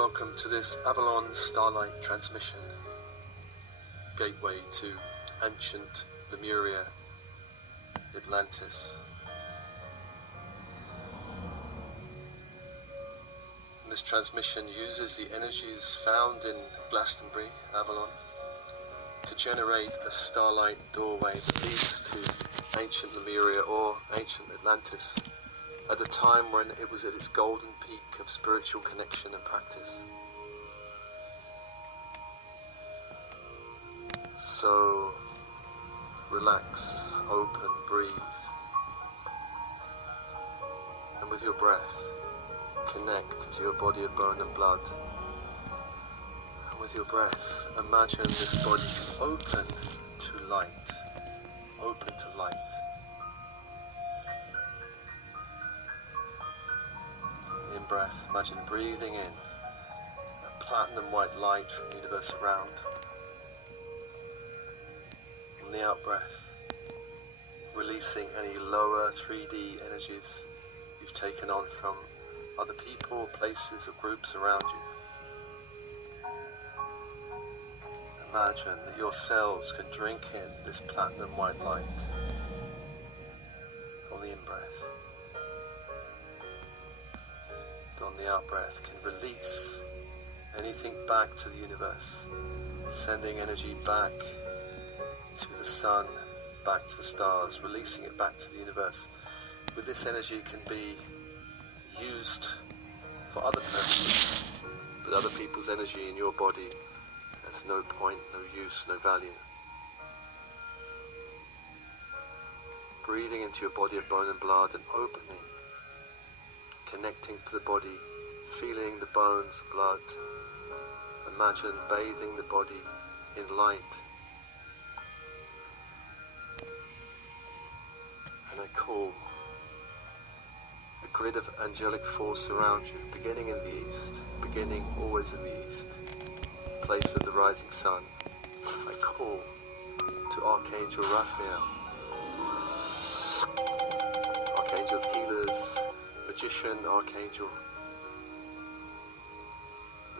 Welcome to this Avalon Starlight transmission, gateway to ancient Lemuria, Atlantis. And this transmission uses the energies found in Glastonbury, Avalon, to generate a starlight doorway that leads to ancient Lemuria or ancient Atlantis, at a time when it was at its golden peak of spiritual connection and practice. So relax, open, breathe, and with your breath connect to your body of bone and blood. And with your breath imagine this body open to light, open to light. In breath, imagine breathing in a platinum white light from the universe around. On the out breath, releasing any lower 3D energies you've taken on from other people, places or groups around you. Imagine that your cells can drink in this platinum white light on the in-breath. On the out-breath can release anything back to the universe, sending energy back to the sun, back to the stars, releasing it back to the universe. With this energy can be used for other purposes, but other people's energy in your body has no point, no use, no value. Breathing into your body of bone and blood and opening, connecting to the body, feeling the bones, the blood. Imagine bathing the body in light. And I call a grid of angelic force around you, beginning in the east, beginning always in the east, place of the rising sun. I call to Archangel Raphael, Archangel of healers, magician, archangel.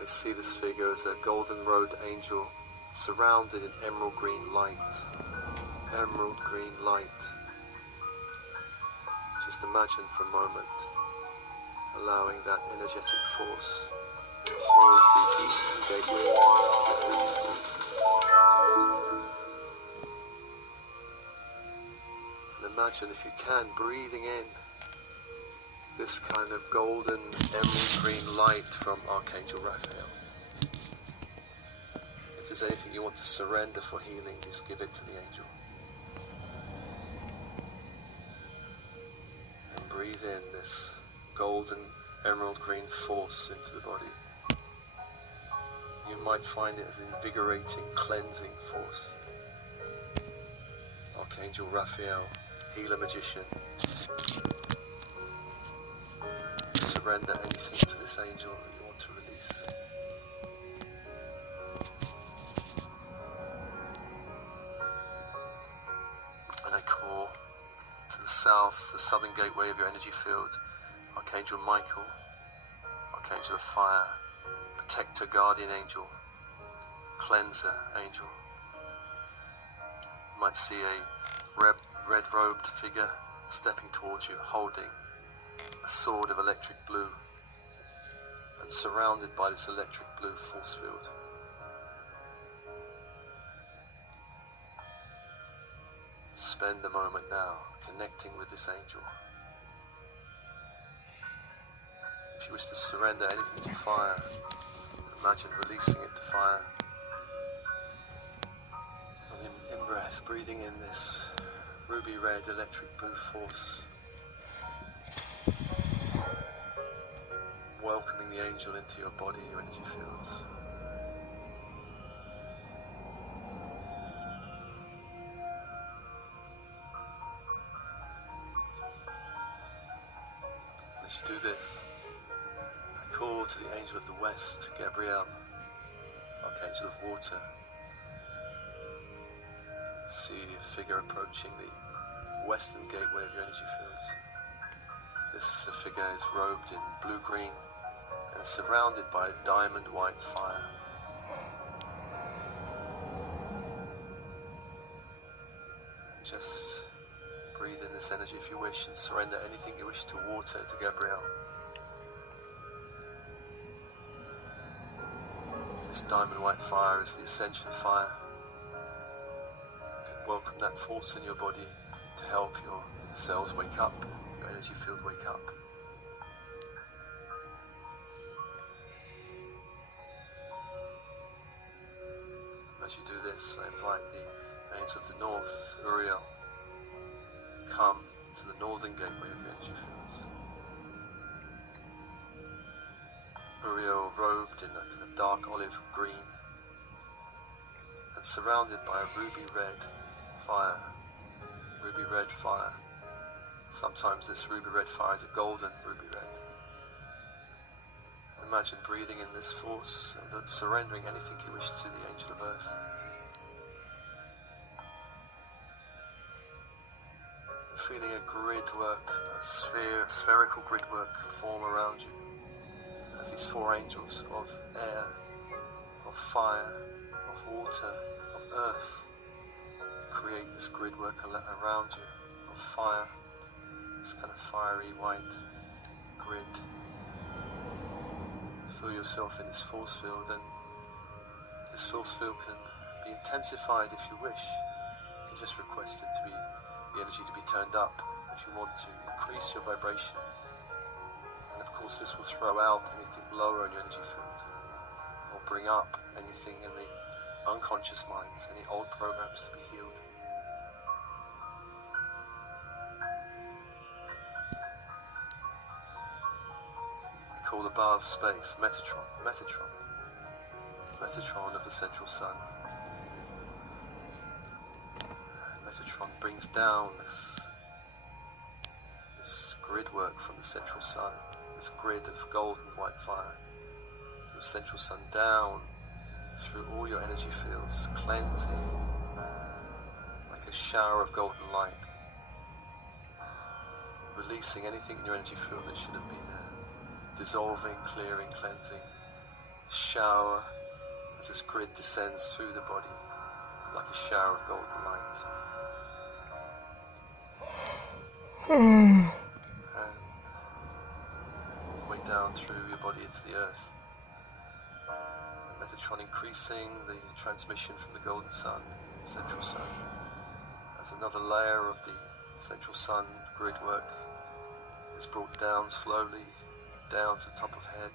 I see this figure as a golden-robed angel surrounded in emerald green light. Emerald green light. Just imagine for a moment allowing that energetic force to hold the east gateway. And imagine, if you can, breathing in this kind of golden emerald green light from Archangel Raphael. If there's anything you want to surrender for healing, just give it to the angel. And breathe in this golden emerald green force into the body. You might find it as an invigorating, cleansing force. Archangel Raphael, healer, magician. Surrender anything to this angel that you want to release. And I call to the south, the southern gateway of your energy field, Archangel Michael, Archangel of fire, protector, guardian angel, cleanser angel. You might see a red-robed figure stepping towards you, holding a sword of electric blue, and surrounded by this electric blue force field. Spend a moment now connecting with this angel. If you wish to surrender anything to fire, imagine releasing it to fire. And in breath, breathing in this ruby red electric blue force, welcoming the angel into your body, your energy fields. As you do this, I call to the angel of the west, Gabriel, Archangel of water. See a figure approaching the western gateway of your energy fields. This figure is robed in blue-green and surrounded by a diamond white fire. Just breathe in this energy if you wish, and surrender anything you wish to water to Gabrielle. This diamond white fire is the ascension fire. You can welcome that force in your body to help your cells wake up, your energy field wake up. As you do this, I invite the angel of the north, Uriel, come to the northern gateway of the energy fields. Uriel robed in a kind of dark olive green and surrounded by a ruby red fire. Ruby red fire. Sometimes this ruby red fire is a golden ruby red. Imagine breathing in this force and surrendering anything you wish to the angel of earth. Feeling a grid work, a spherical grid work form around you as these four angels of air, of fire, of water, of earth create this grid work around you of fire, this kind of fiery white grid. Feel yourself in this force field, and this force field can be intensified if you wish. You can just request it to be the energy to be turned up if you want to increase your vibration. And of course this will throw out anything lower in your energy field, or bring up anything in the unconscious minds, any old programs to be healed. We call above space Metatron, Metatron of the central sun. Metatron brings down this grid work from the central sun, this grid of golden white fire, from the central sun down through all your energy fields, cleansing like a shower of golden light, releasing anything in your energy field that shouldn't be there, dissolving, clearing, cleansing, shower as this grid descends through the body like a shower of golden light. And all the way down through your body into the earth. Metatron increasing the transmission from the golden sun, central sun, as another layer of the central sun grid work is brought down slowly, down to the top of head,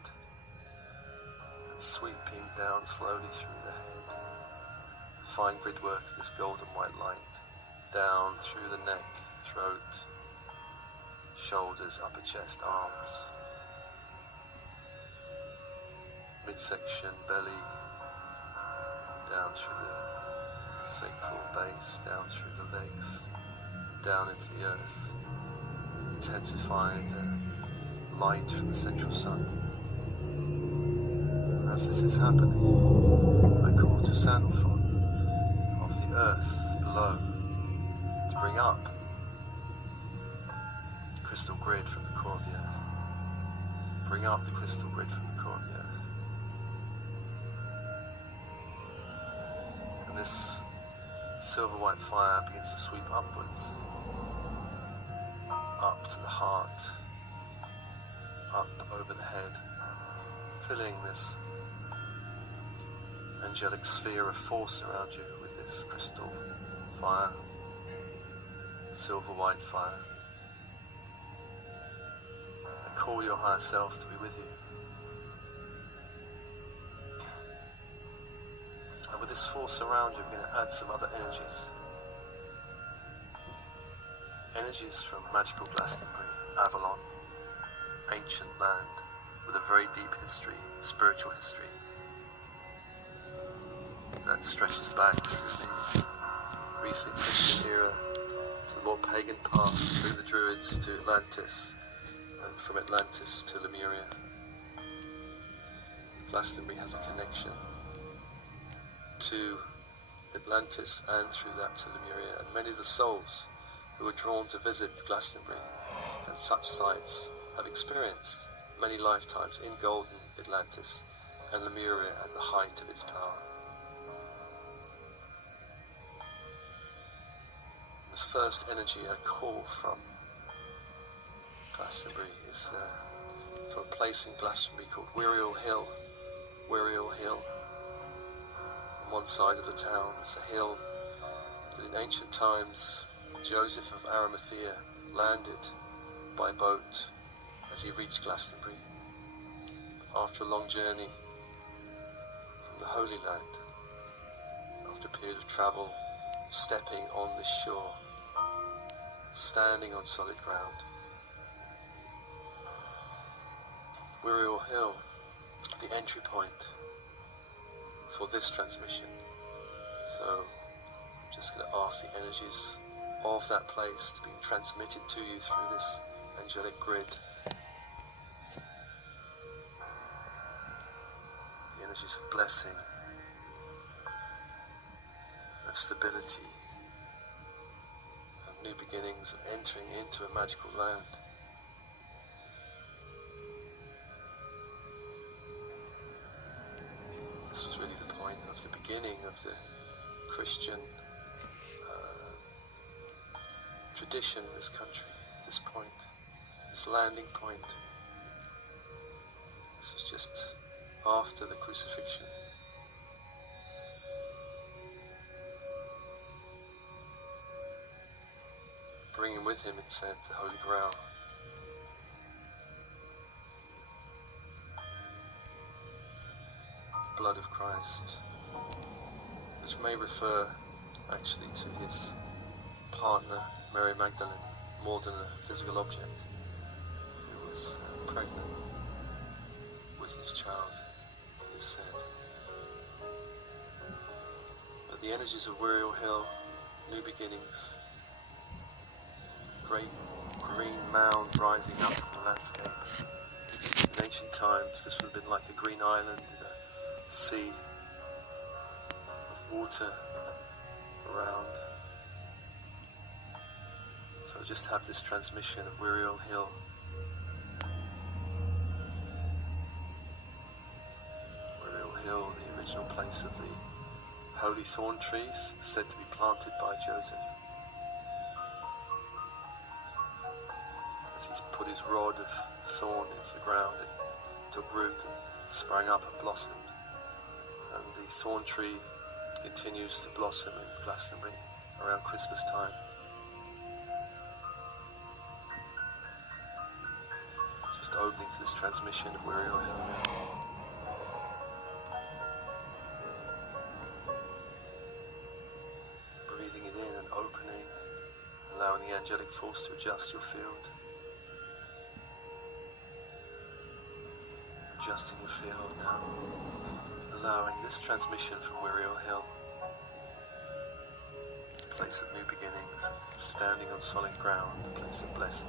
and sweeping down slowly through the head. Fine grid work of this golden white light, down through the neck, throat, shoulders, upper chest, arms, midsection, belly, down through the sacral base, down through the legs, down into the earth, intensifying the light from the central sun. As this is happening, I call to Sandalphon of the earth below to bring up the crystal grid from the core of the earth. Bring up the crystal grid from the core of the earth. And this silver white fire begins to sweep upwards, up to the heart, up over the head, filling this angelic sphere of force around you with this crystal fire, silver white fire. And call your higher self to be with you. And with this force around you, we're going to add some other energies. Energies from magical Glastonbury, Avalon, ancient land with a very deep history, spiritual history, that stretches back through the recent Christian era to the more pagan path, through the Druids to Atlantis, and from Atlantis to Lemuria. Glastonbury has a connection to Atlantis and through that to Lemuria, and many of the souls who are drawn to visit Glastonbury and such sites have experienced many lifetimes in golden Atlantis and Lemuria at the height of its power. The first energy I call from Glastonbury is from a place in Glastonbury called Wiriel Hill. Wiriel Hill. On one side of the town is a hill that in ancient times Joseph of Arimathea landed by boat as he reached Glastonbury after a long journey from the Holy Land. After a period of travel, stepping on this shore, standing on solid ground. Wiriel Hill, the entry point for this transmission. So I'm just going to ask the energies of that place to be transmitted to you through this angelic grid. The energies of blessing, of stability, of new beginnings, of entering into a magical land. This was really the point of the beginning of the Christian tradition in this country, this point, this landing point. This was just after the crucifixion. Bringing with him, it said, the Holy Grail. Blood of Christ, which may refer actually to his partner, Mary Magdalene, more than a physical object, who was pregnant with his child, it is said. But the energies of Wiriel Hill, new beginnings, great green mound rising up from the landscape. In ancient times, this would have been like a green island in a sea of water around. So just have this transmission of Wiriel Hill. Wiriel Hill, the original place of the holy thorn trees, said to be planted by Joseph. As he's put his rod of thorn into the ground, it took root and sprang up and blossomed. And the thorn tree continues to blossom in Glastonbury around Christmas time. Just opening to this transmission of Wiriel Hill now. Breathing it in and opening, allowing the angelic force to adjust your field. Adjusting your field now, allowing this transmission from Wiriel Hill, a place of new beginnings, standing on solid ground, a place of blessing.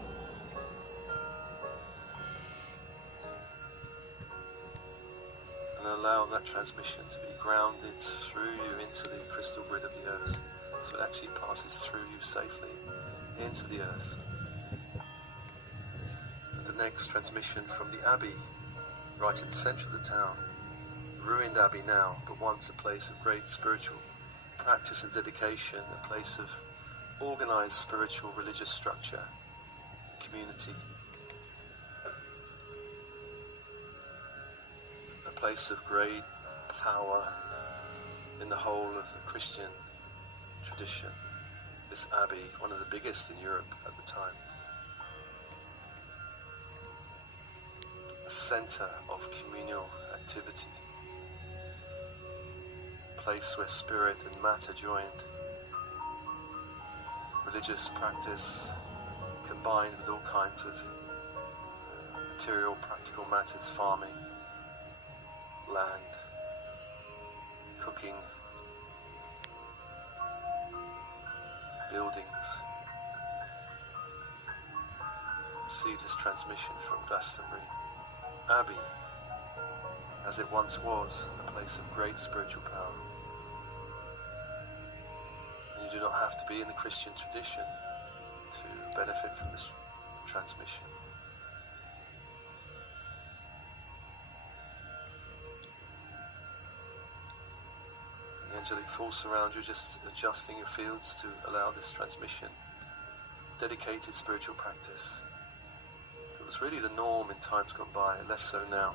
And allow that transmission to be grounded through you into the crystal grid of the earth, so it actually passes through you safely into the earth. And the next transmission from the Abbey, right in the centre of the town, ruined abbey now, but once a place of great spiritual practice and dedication, a place of organised spiritual religious structure, community, a place of great power in the whole of the Christian tradition. This abbey, one of the biggest in Europe at the time. A centre of communal activity, a place where spirit and matter joined, religious practice combined with all kinds of material, practical matters, farming, land, cooking, buildings. Receive this transmission from Glastonbury Abbey, as it once was, a place of great spiritual power. And you do not have to be in the Christian tradition to benefit from this transmission. angelic force around you, just adjusting your fields to allow this transmission. Dedicated spiritual practice. It was really the norm in times gone by, less so now.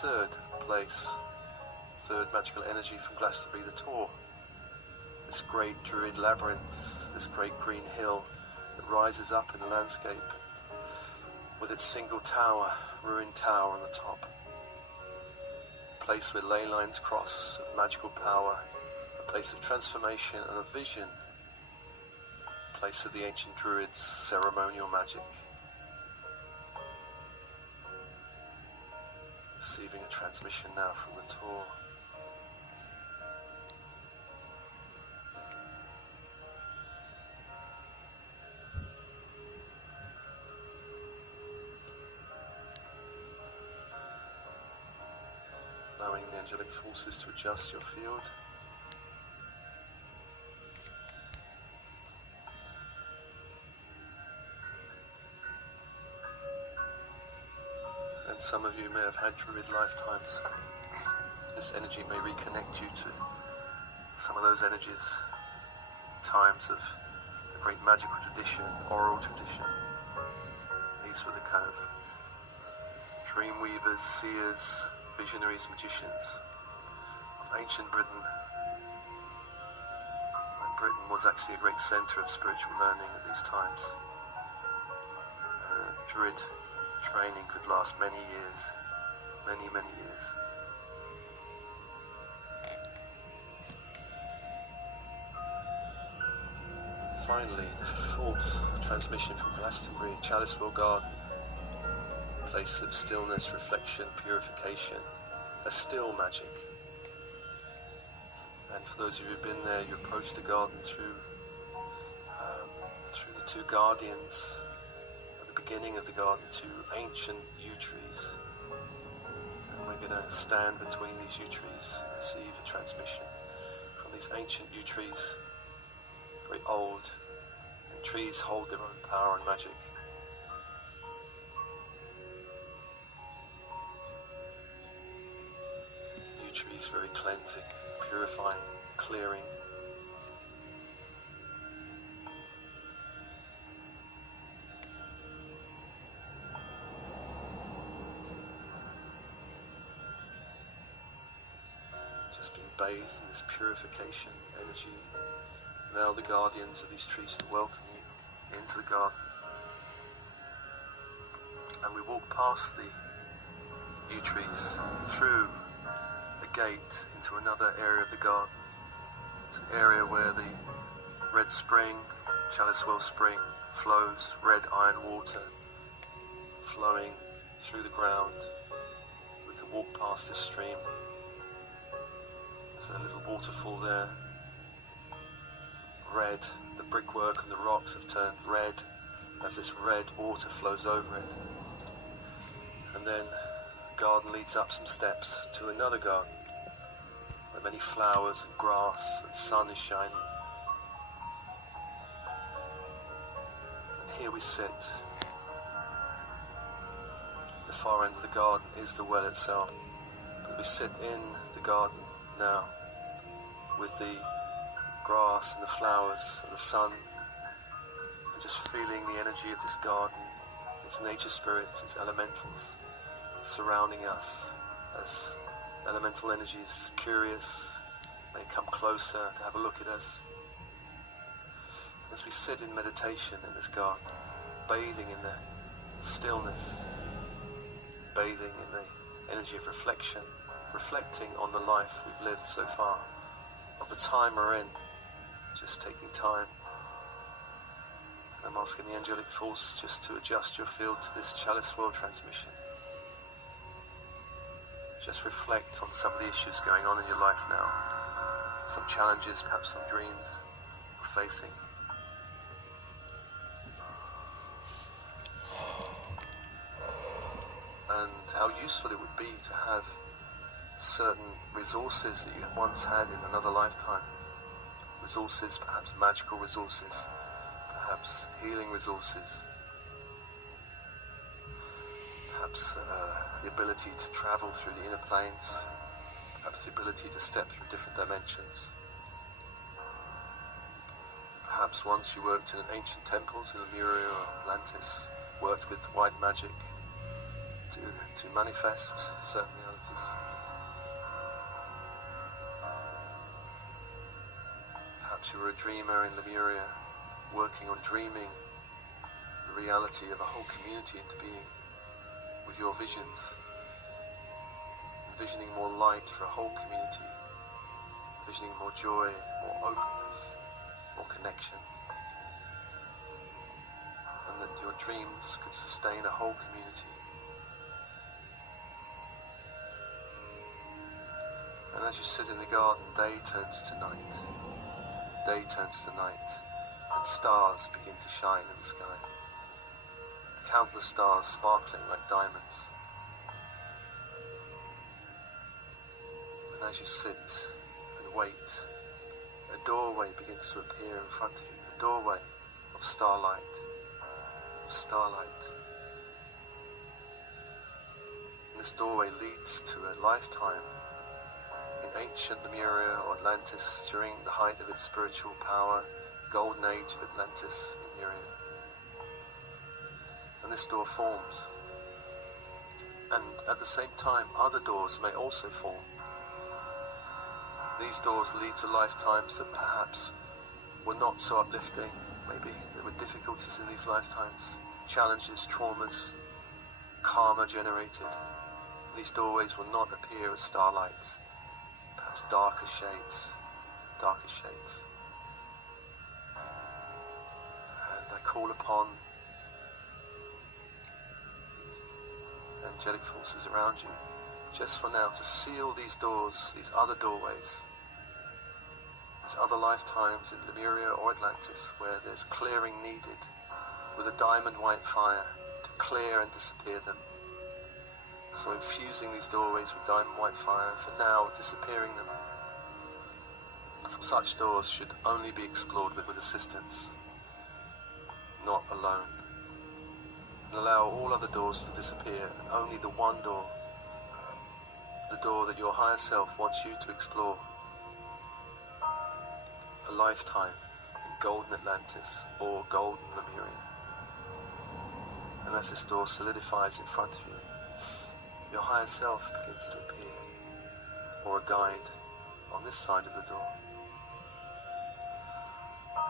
Third place, third magical energy from Glastonbury, the Tor. This great druid labyrinth, this great green hill that rises up in the landscape with its single tower, ruined tower on the top. A place where ley lines cross, of magical power, a place of transformation and of vision, a place of the ancient druids' ceremonial magic. Receiving a transmission now from the Tor. Allowing the angelic forces to adjust your field. And some of you may have had druid lifetimes. This energy may reconnect you to some of those energies, times of the great magical tradition, oral tradition. These were the kind of dream weavers, seers, visionaries, magicians of ancient Britain. And Britain was actually a great centre of spiritual learning at these times. Druid training could last many years, many years. Finally, the fourth transmission from Glastonbury, Chalicewell Garden, a place of stillness, reflection, purification, a still magic. And for those of you who've been there, you approach the garden through the two guardians. At the beginning of the garden, two ancient yew trees. And we're going to stand between these yew trees and receive a transmission from these ancient yew trees. Very old, and trees hold their own power and magic. Yew trees very cleansing, purifying, clearing. Just being bathed in this purification energy. Allow the guardians of these trees to welcome you into the garden. And we walk past the yew trees, through a gate into another area of the garden. It's an area where the red spring, Chalicewell Spring, flows, red iron water flowing through the ground. We can walk past this stream. There's a little waterfall there. Red, the brickwork and the rocks have turned red as this red water flows over it. And then the garden leads up some steps to another garden where many flowers and grass and sun is shining. And here we sit. The far end of the garden is the well itself, but we sit in the garden now with the grass and the flowers and the sun, and just feeling the energy of this garden, its nature spirits, its elementals surrounding us as elemental energies, curious, they come closer to have a look at us. As we sit in meditation in this garden, bathing in the stillness, bathing in the energy of reflection, reflecting on the life we've lived so far, of the time we're in, just taking time. I'm asking the angelic force just to adjust your field to this Chalicewell transmission. Just reflect on some of the issues going on in your life now. Some challenges, perhaps some dreams you're facing. And how useful it would be to have certain resources that you once had in another lifetime. Resources, perhaps magical resources, perhaps healing resources, perhaps the ability to travel through the inner planes, perhaps the ability to step through different dimensions. Perhaps once you worked in ancient temples in Lemuria or Atlantis, worked with white magic to manifest certain realities. Perhaps you were a dreamer in Lemuria, working on dreaming the reality of a whole community into being with your visions, envisioning more light for a whole community, envisioning more joy, more openness, more connection, and that your dreams could sustain a whole community. And as you sit in the garden, day turns to night, day turns to night, and stars begin to shine in the sky. Countless stars sparkling like diamonds. And as you sit and wait, a doorway begins to appear in front of you, a doorway of starlight, of starlight. And this doorway leads to a lifetime in ancient Lemuria or Atlantis during the height of its spiritual power, golden age of Atlantis, Lemuria. And this door forms. And at the same time, other doors may also form. These doors lead to lifetimes that perhaps were not so uplifting. Maybe there were difficulties in these lifetimes, challenges, traumas, karma generated. These doorways will not appear as starlights, perhaps darker shades, darker shades. And I call upon angelic forces around you, just for now, to seal these doors, these other doorways, these other lifetimes in Lemuria or Atlantis, where there's clearing needed with a diamond white fire to clear and disappear them. So infusing these doorways with diamond white fire, and for now disappearing them. Such doors should only be explored with assistance, not alone. And allow all other doors to disappear, and only the one door, the door that your higher self wants you to explore. A lifetime in golden Atlantis or golden Lemuria. And as this door solidifies in front of you, your higher self begins to appear, or a guide on this side of the door.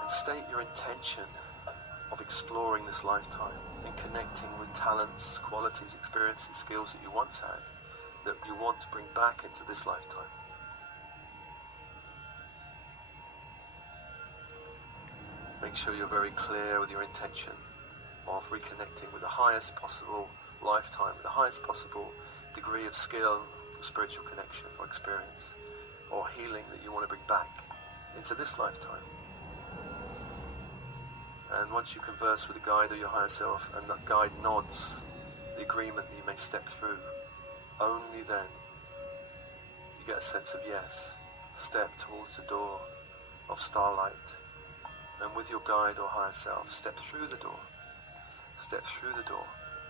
And state your intention of exploring this lifetime and connecting with talents, qualities, experiences, skills that you once had, that you want to bring back into this lifetime. Make sure you're very clear with your intention of reconnecting with the highest possible lifetime, with the highest possible degree of skill, or spiritual connection, or experience, or healing that you want to bring back into this lifetime. And once you converse with the guide or your higher self, and that guide nods the agreement that you may step through, only then you get a sense of yes, step towards the door of starlight, and with your guide or higher self, step through the door,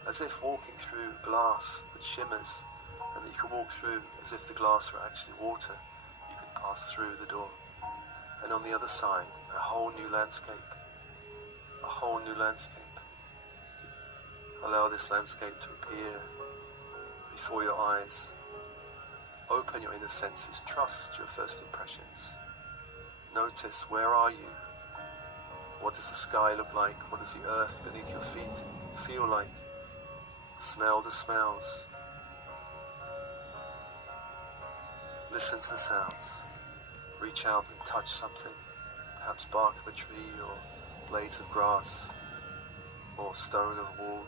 as if walking through glass that shimmers, and that you can walk through as if the glass were actually water. You can pass through the door, and on the other side, a whole new landscape. A whole new landscape. Allow this landscape to appear before your eyes. Open your inner senses. Trust your first impressions. Notice, where are you? What does the sky look like? What does the earth beneath your feet feel like? Smell the smells. Listen to the sounds. Reach out and touch something. Perhaps bark of a tree, or blades of grass, or stone of a wall.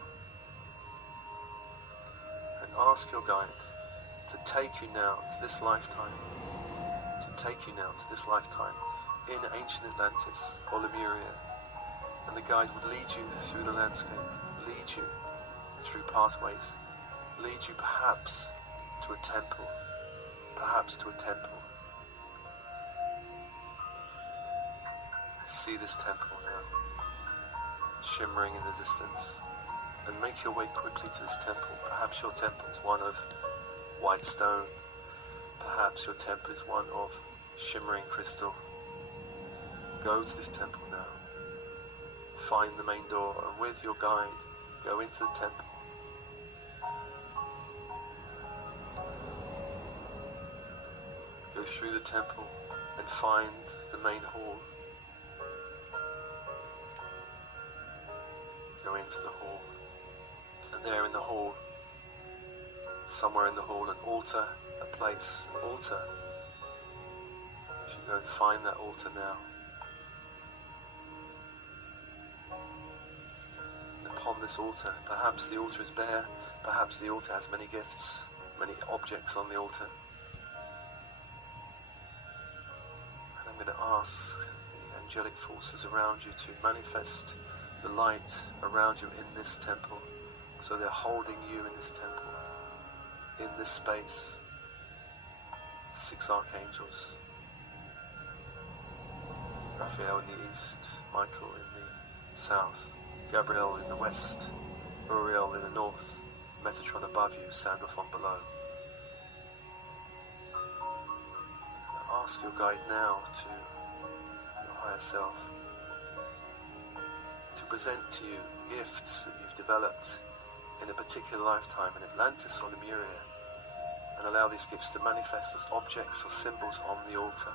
And ask your guide to take you now to this lifetime, in ancient Atlantis or Lemuria. And the guide would lead you through the landscape, lead you through pathways, lead you perhaps to a temple, See this temple now, shimmering in the distance, and make your way quickly to this temple. Perhaps your temple is one of white stone, Perhaps your temple is one of shimmering crystal. Go to this temple now. Find the main door, and with your guide, go into the temple. Go through the temple and find the main hall. Go into the hall, and there in the hall, somewhere in the hall, an altar, a place, an altar. You should go and find that altar now. And upon this altar, perhaps the altar is bare, perhaps the altar has many gifts, many objects on the altar. And I'm going to ask the angelic forces around you to manifest the light around you in this temple. So they're holding you in this temple, in this space. 6 archangels. Raphael in the east, Michael in the south, Gabriel in the west, Uriel in the north, Metatron above you, Sandalphon below. Ask your guide now to your higher self to present to you gifts that you've developed in a particular lifetime in Atlantis or Lemuria, and allow these gifts to manifest as objects or symbols on the altar.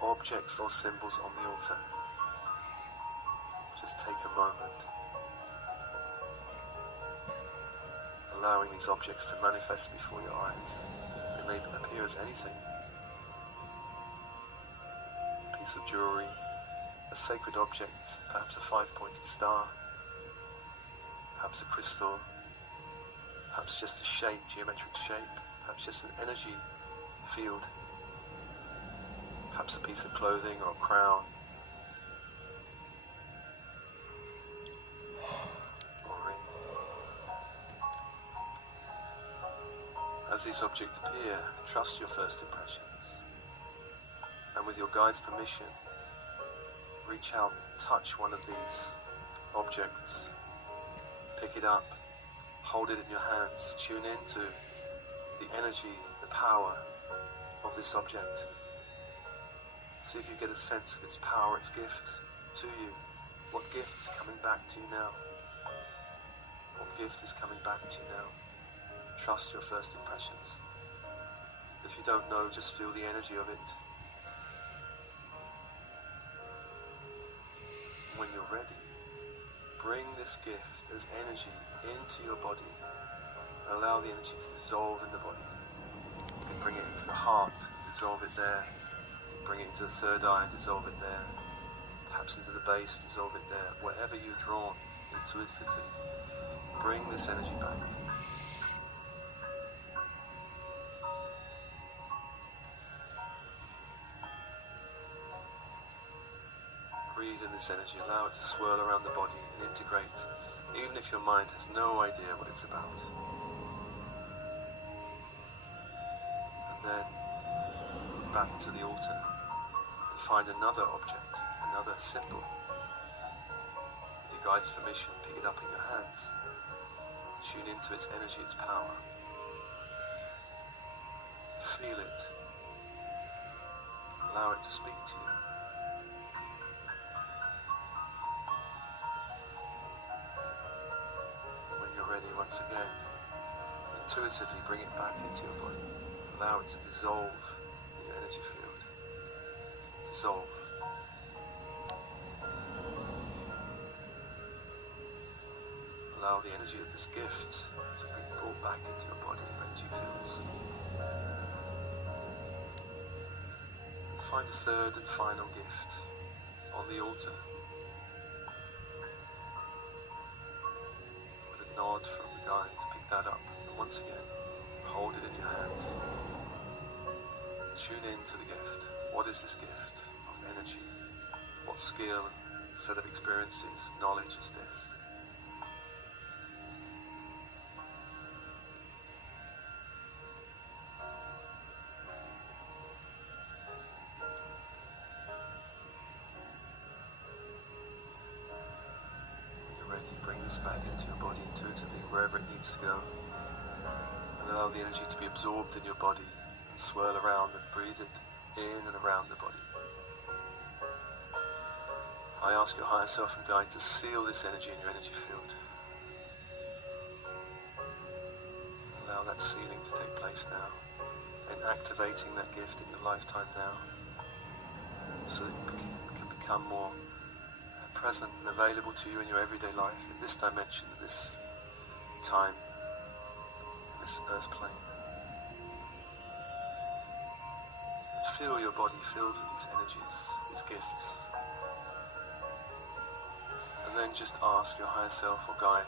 Objects or symbols on the altar. Just take a moment, allowing these objects to manifest before your eyes. They may appear as anything. A piece of jewelry, a sacred object, perhaps a 5-pointed star, perhaps a crystal, perhaps just a shape, geometric shape, perhaps just an energy field, perhaps a piece of clothing or a crown, or a ring. As these objects appear, trust your first impressions, and with your guide's permission, reach out, touch one of these objects, pick it up, hold it in your hands, tune into the energy, the power of this object. See if you get a sense of its power, its gift to you. What gift is coming back to you now? What gift is coming back to you now? Trust your first impressions. If you don't know, just feel the energy of it. When you're ready, bring this gift as energy into your body. Allow the energy to dissolve in the body. You can bring it into the heart, dissolve it there. Bring it into the third eye, dissolve it there. Perhaps into the base, dissolve it there. Wherever you're drawn intuitively, bring this energy back. Breathe in this energy, allow it to swirl around the body and integrate, even if your mind has no idea what it's about. And then, back to the altar and find another object, another symbol. With your guide's permission, pick it up in your hands. Tune into its energy, its power. Feel it. Allow it to speak to you. When you're ready, once again, intuitively bring it back into your body. Allow it to dissolve in your energy field. Dissolve. Allow the energy of this gift to be brought back into your body, energy fields. Find a third and final gift on the altar. With a nod from the guide, pick that up, and once again, hold it in your hands. Tune in to the gift. What is this gift of energy? What skill, set of experiences, knowledge is this? Back into your body intuitively, wherever it needs to go, and allow the energy to be absorbed in your body swirl around and breathe it in and around the body. I ask your higher self and guide to seal this energy in your energy field. Allow that sealing to take place now, and activating that gift in your lifetime now, so that it can become more present and available to you in your everyday life, in this dimension, in this time, in this earth plane. And feel your body filled with these energies, these gifts. And then just ask your higher self or guide,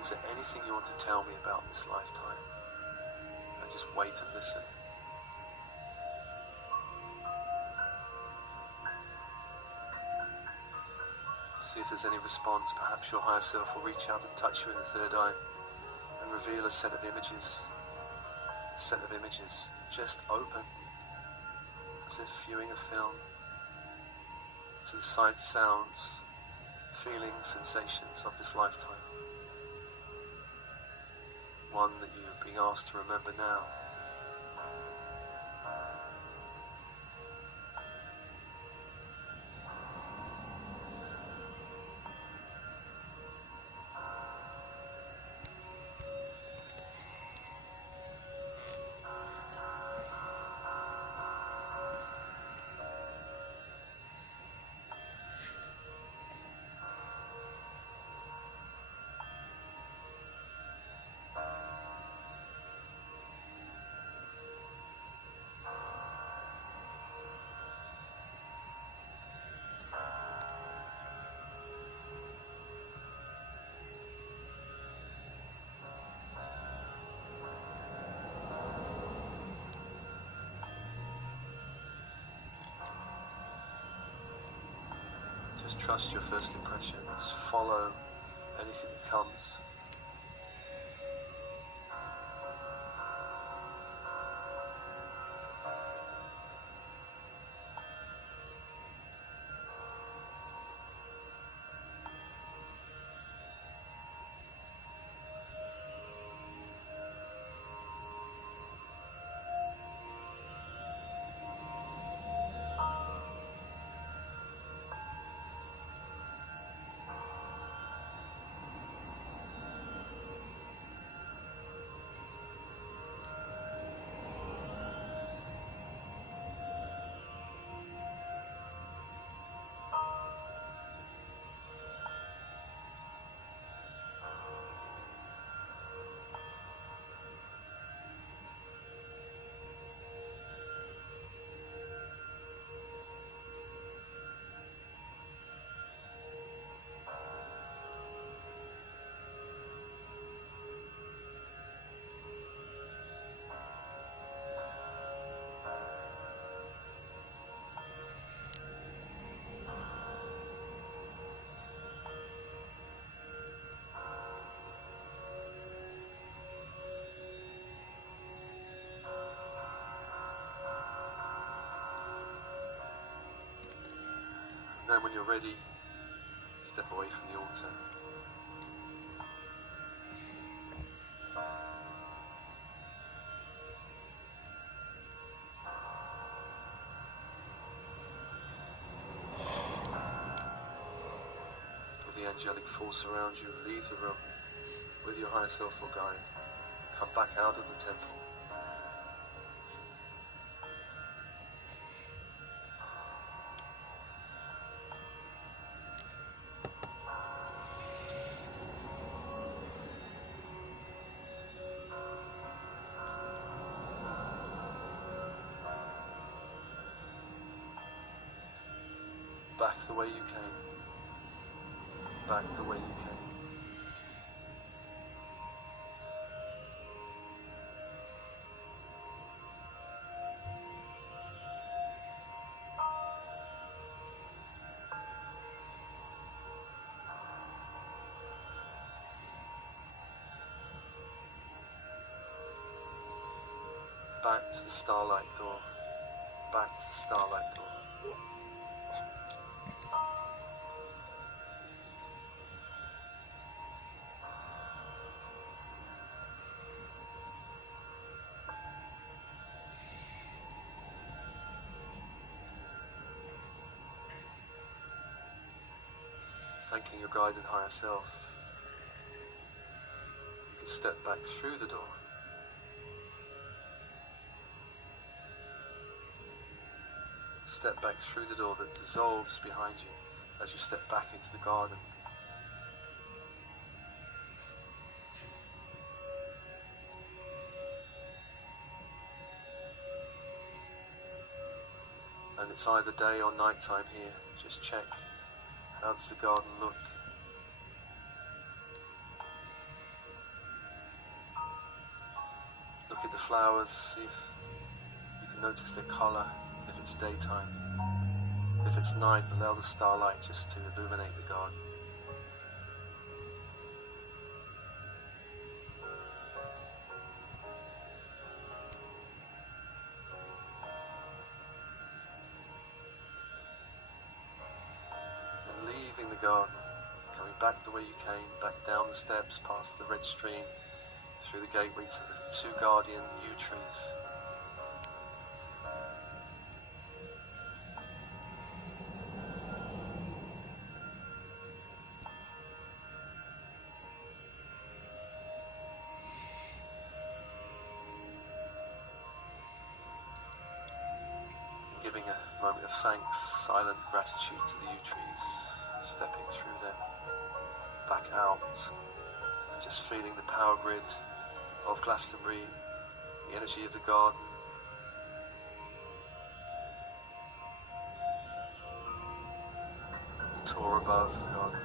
is there anything you want to tell me about this lifetime? And just wait and listen. See if there's any response. Perhaps your higher self will reach out and touch you in the third eye and reveal a set of images. A set of images just open, as if viewing a film, to the sights, sounds, feelings, sensations of this lifetime. One that you're being asked to remember now. Just trust your first impressions. Follow anything that comes. Then when you're ready, step away from the altar. With the angelic force around you, leave the room with your higher self or guide. Come back out of the temple. Back the way you came. Back the way you came. Back to the starlight door. Back to the starlight door. Thanking your guide and higher self, you can step back through the door. Step back through the door that dissolves behind you as you step back into the garden. And it's either day or night time here. Just check, how does the garden look? Look at the flowers, see if you can notice their colour, if it's daytime. If it's night, allow the starlight just to illuminate the garden. And leaving the garden, coming back the way you came, back down the steps, past the red stream, through the gateway to the two guardian yew trees. Giving a moment of thanks, silent gratitude to the yew trees, stepping through them, back out, and just feeling the power grid of Glastonbury, the energy of the garden. The tour above the garden.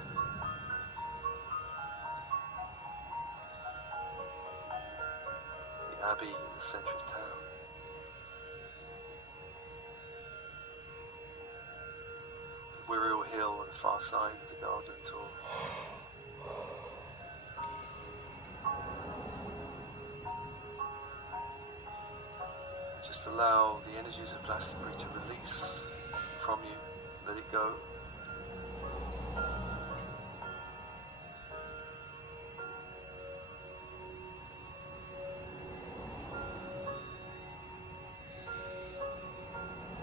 The abbey in the centre of town. Wirral Hill on the far side of the garden tour. Just allow the energies of Glastonbury to release from you, let it go.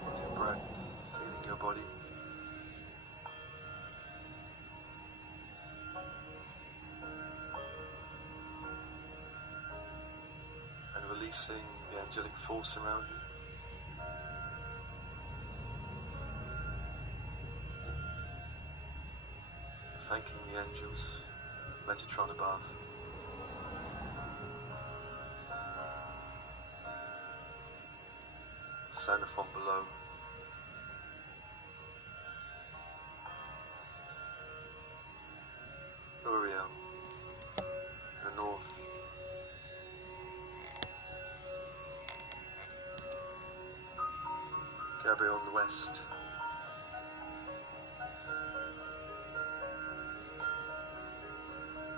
With your breath, feeling your body. Releasing the angelic force around you. Thanking the angels, Metatron above. Sanaphon below. Uriel in the north. Gabriel in the west.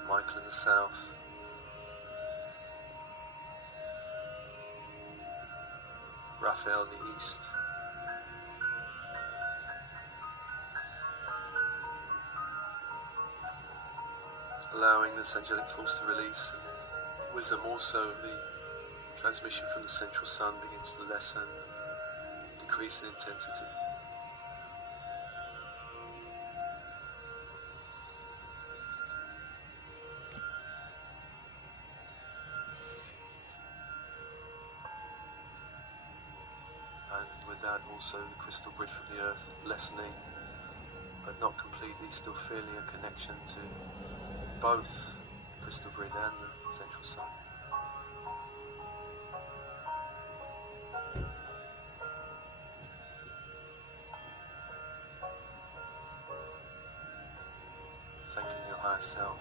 Michael in the south. Raphael in the east. Allowing this angelic force to release, and with them also the transmission from the central sun begins to lessen, decrease in intensity. And with that also the crystal grid from the earth lessening, but not completely, still feeling a connection to both the crystal grid and the central sun. Thanking your higher self.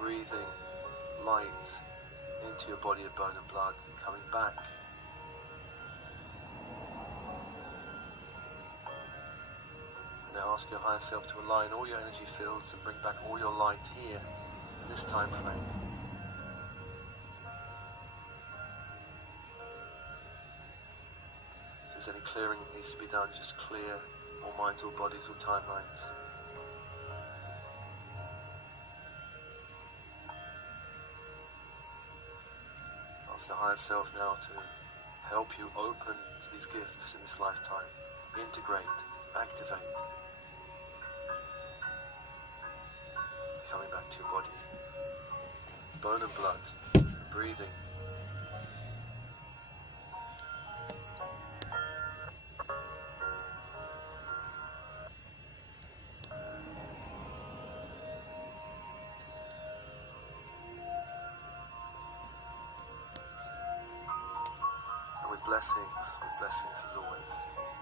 Breathing light into your body of bone and blood, and coming back. Now ask your higher self to align all your energy fields and bring back all your light here in this time frame. If there's any clearing that needs to be done, just clear all minds, all bodies, all timelines. Ask the higher self now to help you open to these gifts in this lifetime, integrate, activate, coming back to your body, bone and blood, breathing. And with blessings as always.